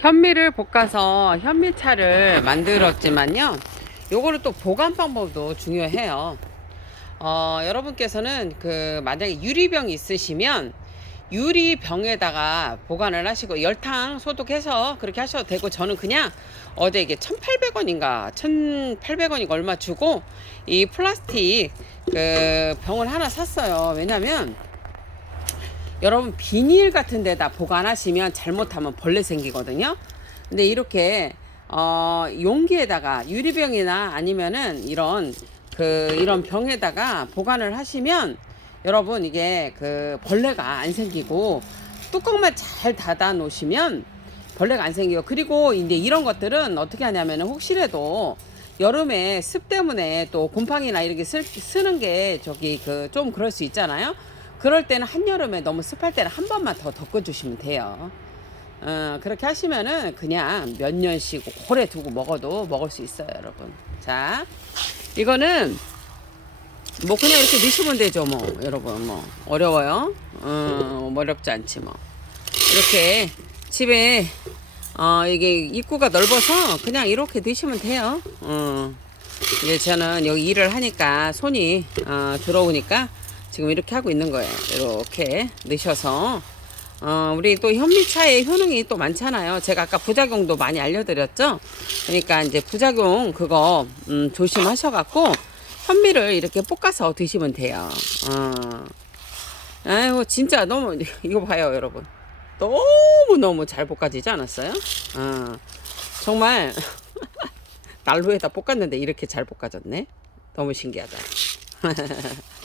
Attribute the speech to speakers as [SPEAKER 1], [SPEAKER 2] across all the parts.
[SPEAKER 1] 현미를 볶아서 현미차를 만들었지만요. 요거를 또 보관 방법도 중요해요. 어, 여러분께서는 그 만약에 유리병 있으시면 유리병에다가 보관을 하시고 열탕 소독해서 그렇게 하셔도 되고 저는 그냥 어제 이게 1,800원인가 1,800원인가 얼마 주고 이 플라스틱 그 병을 하나 샀어요. 왜냐면 여러분 비닐 같은 데다 보관하시면 잘못하면 벌레 생기거든요. 근데 이렇게 어 용기에다가 유리병이나 아니면은 이런 그 이런 병에다가 보관을 하시면 여러분 이게 그 벌레가 안 생기고 뚜껑만 잘 닫아 놓으시면 벌레가 안 생겨요. 그리고 이제 이런 것들은 어떻게 하냐면은 혹시라도 여름에 습 때문에 또 곰팡이나 이렇게 쓸, 쓰는 게 저기 그 좀 그럴 수 있잖아요. 그럴 때는 한여름에 너무 습할 때는 한 번만 더 덮어주시면 돼요. 어, 그렇게 하시면은 그냥 몇 년씩 오래 두고 먹어도 먹을 수 있어요, 여러분. 자, 이거는 뭐 그냥 이렇게 넣으시면 되죠, 뭐, 여러분. 뭐, 어려워요? 어, 어렵지 않지, 뭐. 이렇게 집에, 어, 이게 입구가 넓어서 그냥 이렇게 넣으시면 돼요. 어. 이제 저는 여기 일을 하니까 손이, 어, 들어오니까 지금 이렇게 하고 있는 거예요. 이렇게 넣으셔서. 어, 우리 또 현미차의 효능이 또 많잖아요. 제가 아까 부작용도 많이 알려드렸죠. 그러니까 이제 부작용 그거 음, 조심하셔갖고 현미를 이렇게 볶아서 드시면 돼요. 어. 아이고 진짜 너무 이거 봐요, 여러분. 너무 너무 잘 볶아지지 않았어요? 어. 정말 난로에다 볶았는데 이렇게 잘 볶아졌네. 너무 신기하다.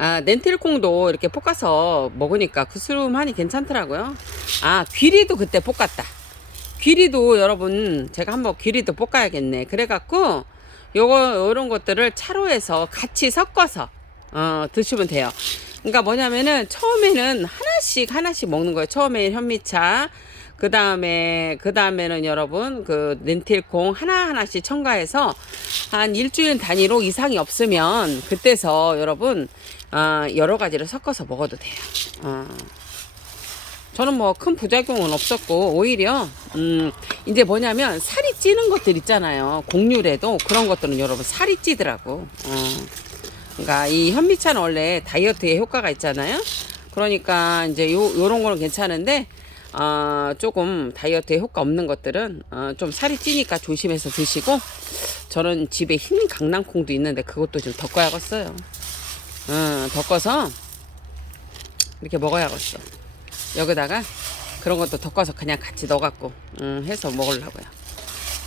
[SPEAKER 1] 아, 렌틸콩도 이렇게 볶아서 먹으니까 구스름하니 괜찮더라고요. 아, 귀리도 그때 볶았다. 귀리도 여러분, 제가 한번 귀리도 볶아야겠네. 그래갖고, 요거, 요런 것들을 차로에서 같이 섞어서, 어, 드시면 돼요. 그러니까 뭐냐면은, 처음에는 하나씩, 하나씩 먹는 거예요. 처음에 현미차, 그 다음에, 그 다음에는 여러분, 그 렌틸콩 하나하나씩 첨가해서 한 일주일 단위로 이상이 없으면, 그때서 여러분, 아, 여러 가지를 섞어서 먹어도 돼요. 아. 저는 뭐 큰 부작용은 없었고 오히려 음 이제 뭐냐면 살이 찌는 것들 있잖아요 곡류래도 그런 것들은 여러분 살이 찌더라고 어. 그러니까 이 현미차는 원래 다이어트에 효과가 있잖아요 그러니까 이제 요 요런 거는 괜찮은데 어, 조금 다이어트에 효과 없는 것들은 어, 좀 살이 찌니까 조심해서 드시고 저는 집에 흰 강낭콩도 있는데 그것도 좀 덮어야겠어요 어, 덮어서 이렇게 먹어야겠어. 여기다가 그런 것도 덮어서 그냥 같이 넣어갖고 음, 해서 먹으려고요.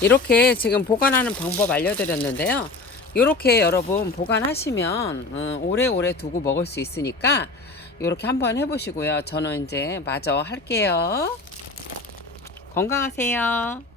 [SPEAKER 1] 이렇게 지금 보관하는 방법 알려드렸는데요. 이렇게 여러분 보관하시면 음, 오래오래 두고 먹을 수 있으니까 이렇게 한번 해보시고요. 저는 이제 마저 할게요. 건강하세요.